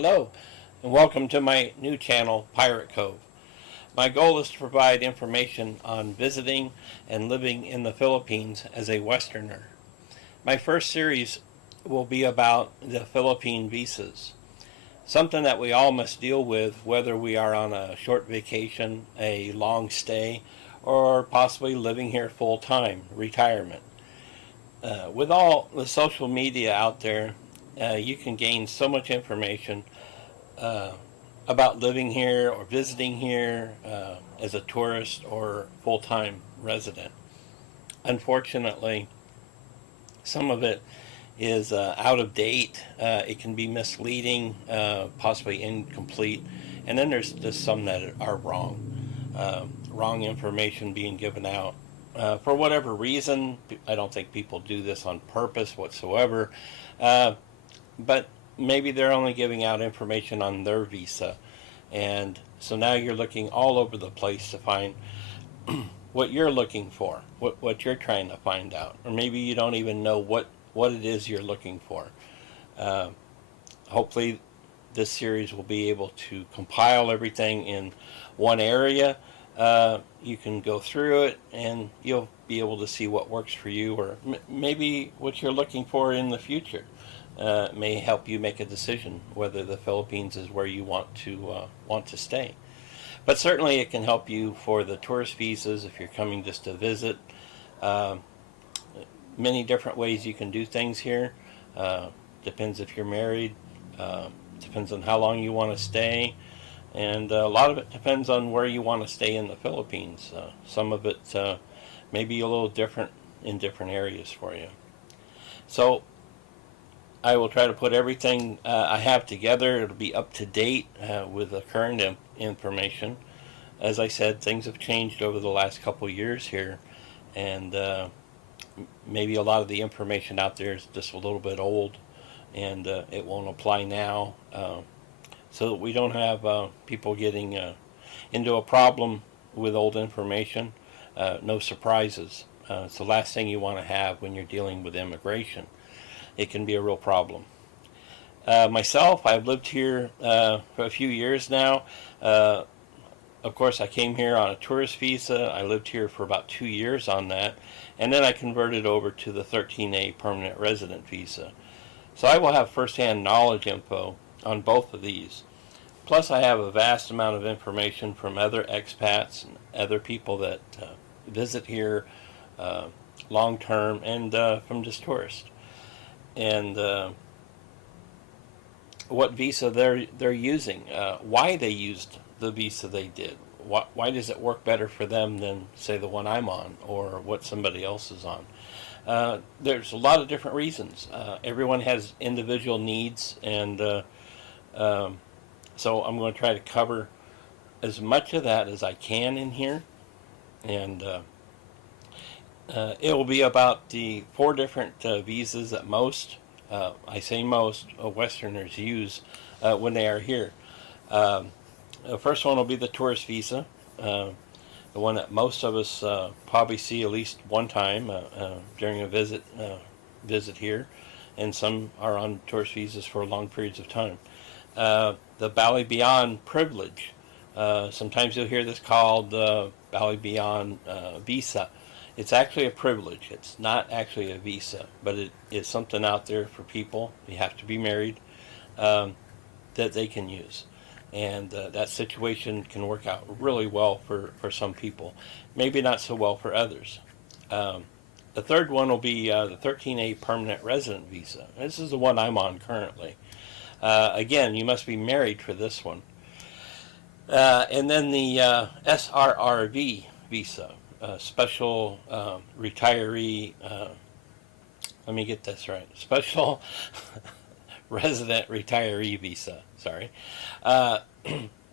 Hello, and welcome to my new channel, Pirate Cove. My goal is to provide information on visiting and living in the Philippines as a Westerner. My first series will be about the Philippine visas, something that we all must deal with whether we are on a short vacation, a long stay, or possibly living here full time, retirement. With all the social media out there, you can gain so much information uh, about living here or visiting here as a tourist or full time resident. Unfortunately, some of it is out of date. It can be misleading, possibly incomplete, and then there's just some that are wrong. Wrong information being given out. For whatever reason, I don't think people do this on purpose whatsoever, uh, but maybe they're only giving out information on their visa. And so now you're looking all over the place to find what you're looking for, what you're trying to find out. Or maybe you don't even know what it is you're looking for. Uh, Hopefully, this series will be able to compile everything in one area. You can go through it and you'll be able to see what works for you, or maybe what you're looking for in the future. May help you make a decision whether the Philippines is where you want to stay. But certainly, it can help you for the tourist visas if you're coming just to visit. Uh, Many different ways you can do things here. Depends if you're married. Uh, Depends on how long you want to stay, and a lot of it depends on where you want to stay in the Philippines. Some of it may be a little different in different areas for you. So I will try to put everything I have together. It'll be up to date with the current information. As I said, things have changed over the last couple years here, and maybe a lot of the information out there is just a little bit old, and it won't apply now. So that we don't have people getting into a problem with old information. No surprises. It's the last thing you want to have when you're dealing with immigration. It can be a real problem. Myself, I've lived here for a few years now. Uh, of course, I came here on a tourist visa. I lived here for about 2 years on that, and then I converted over to the 13A permanent resident visa. So I will have firsthand knowledge info on both of these. Plus, I have a vast amount of information from other expats and other people that visit here uh, long term, and from just tourists. And what visa they're using, why they used the visa they did. Why does it work better for them than, say, the one I'm on or what somebody else is on? There's a lot of different reasons. Everyone has individual needs, and um, so I'm going to try to cover as much of that as I can in here. And it will be about the four different visas that I say most, Westerners use when they are here. Um, the first one will be the tourist visa, the one that most of us probably see at least one time during a visit here, and some are on tourist visas for long periods of time. The Bali Beyond privilege. Sometimes you'll hear this called Bali Beyond visa. It's actually a privilege. It's not actually a visa, but it is something out there for people. You have to be married, um, that they can use. And that situation can work out really well for some people, maybe not so well for others. Um, the third one will be the 13A permanent resident visa. This is the one I'm on currently. Again, you must be married for this one. And then the SRRV visa, special retiree, let me get this right, special resident retiree visa, sorry. Uh,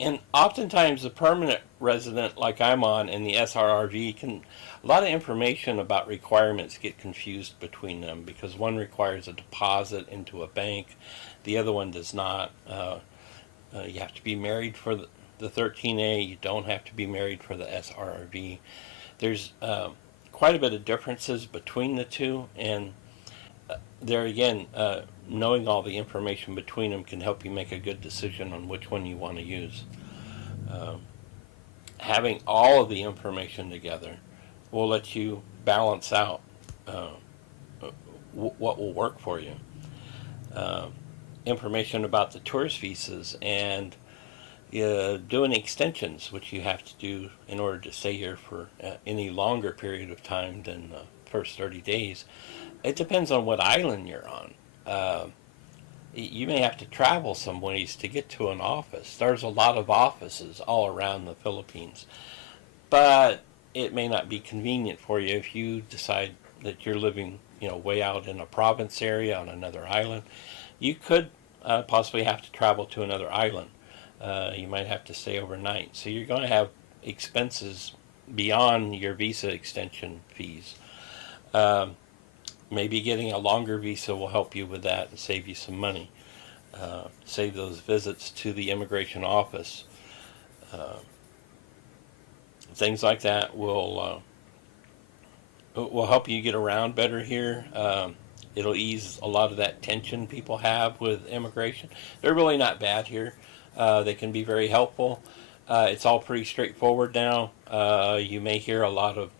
and oftentimes the permanent resident, like I'm on, and the SRRV, a lot of information about requirements get confused between them because one requires a deposit into a bank, the other one does not. You have to be married for the 13A. You don't have to be married for the SRRV. There's quite a bit of differences between the two, and there again, knowing all the information between them can help you make a good decision on which one you want to use. Having all of the information together will let you balance out what will work for you. Uh, Information about the tourist visas and doing extensions, which you have to do in order to stay here for any longer period of time than the first 30 days. It depends on what island you're on. You may have to travel some ways to get to an office. There's a lot of offices all around the Philippines, but it may not be convenient for you if you decide that you're living, way out in a province area on another island. You could possibly have to travel to another island. You might have to stay overnight. So you're going to have expenses beyond your visa extension fees. Maybe getting a longer visa will help you with that and save you some money. Save those visits to the immigration office. Things like that will help you get around better here. It'll ease a lot of that tension people have with immigration. They're really not bad here. They can be very helpful. It's all pretty straightforward now. You may hear a lot of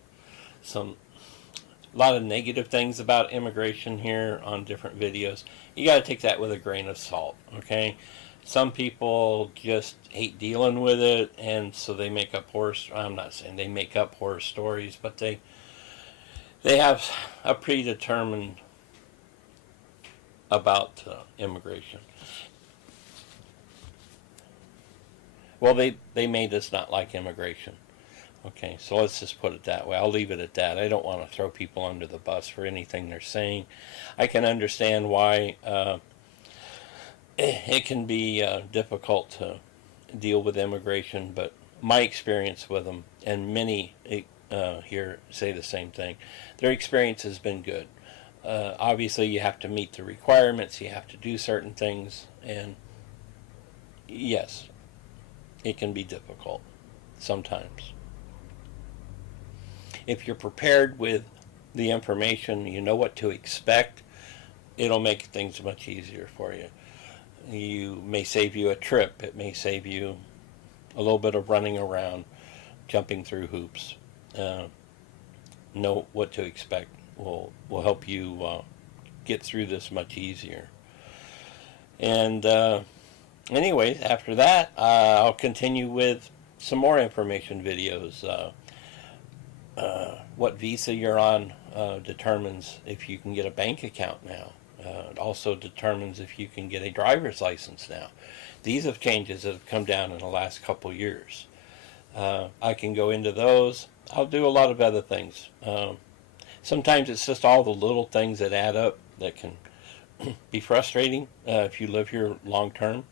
negative things about immigration here on different videos. You got to take that with a grain of salt, okay? Some people just hate dealing with it, and so they make up I'm not saying they make up horror stories, but they have a predetermined about immigration. Well, they made us not like immigration. Okay, so let's just put it that way. I'll leave it at that. I don't want to throw people under the bus for anything they're saying. I can understand why it can be difficult to deal with immigration, but my experience with them, and many here say the same thing, their experience has been good. Obviously, you have to meet the requirements, you have to do certain things, and yes, it can be difficult sometimes. If you're prepared with the information, you know what to expect, it'll make things much easier for you. You may save you a trip. It may save you a little bit of running around, jumping through hoops. Know what to expect will help you get through this much easier. And anyways, after that, I'll continue with some more information videos. What visa you're on determines if you can get a bank account now. It also determines if you can get a driver's license now. These are changes that have come down in the last couple years. I can go into those. I'll do a lot of other things. Sometimes it's just all the little things that add up that can be frustrating if you live here long term.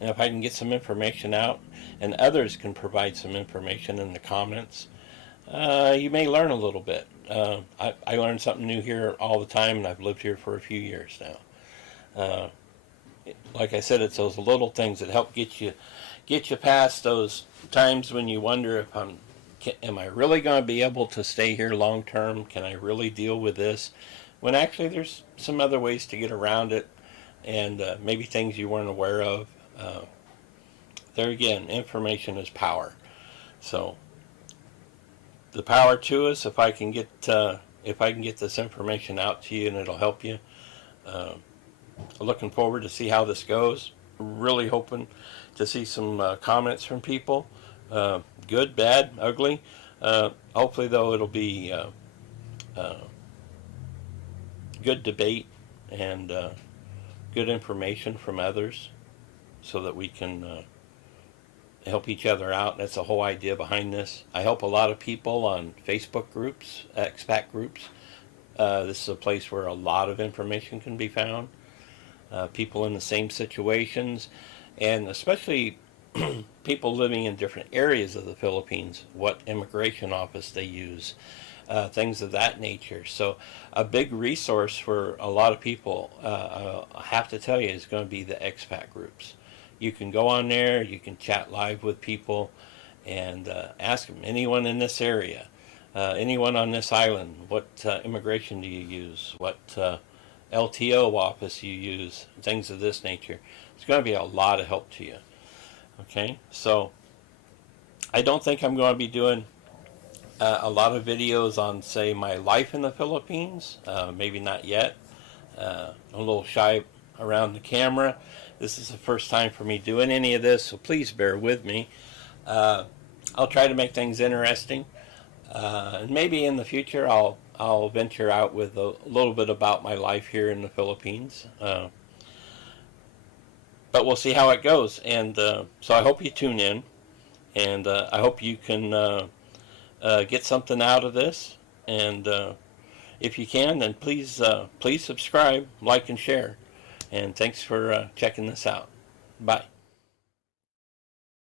And if I can get some information out, and others can provide some information in the comments, you may learn a little bit. I learn something new here all the time, and I've lived here for a few years now. Like I said, it's those little things that help get you past those times when you wonder if am I really going to be able to stay here long term? Can I really deal with this? When actually there's some other ways to get around it, and maybe things you weren't aware of. There again, information is power. So the power to us. If I can get this information out to you and it'll help you. Looking forward to see how this goes. Really hoping to see some comments from people. Good, bad, ugly. Hopefully, though, it'll be good debate and good information from others so that we can help each other out. That's the whole idea behind this. I help a lot of people on Facebook groups, expat groups. This is a place where a lot of information can be found. People in the same situations, and especially people living in different areas of the Philippines, what immigration office they use, things of that nature. So a big resource for a lot of people, I have to tell you, is going to be the expat groups. You can go on there, you can chat live with people, and ask them, anyone in this area, anyone on this island, what immigration do you use, what LTO office you use, things of this nature. It's going to be a lot of help to you. Okay, so I don't think I'm going to be doing a lot of videos on, say, my life in the Philippines. Maybe not yet. I'm a little shy around the camera. This is the first time for me doing any of this, so please bear with me. I'll try to make things interesting. And maybe in the future I'll venture out with a little bit about my life here in the Philippines. But we'll see how it goes. And so I hope you tune in. And I hope you can get something out of this. And if you can, then please subscribe, like, and share. And thanks for checking this out. Bye.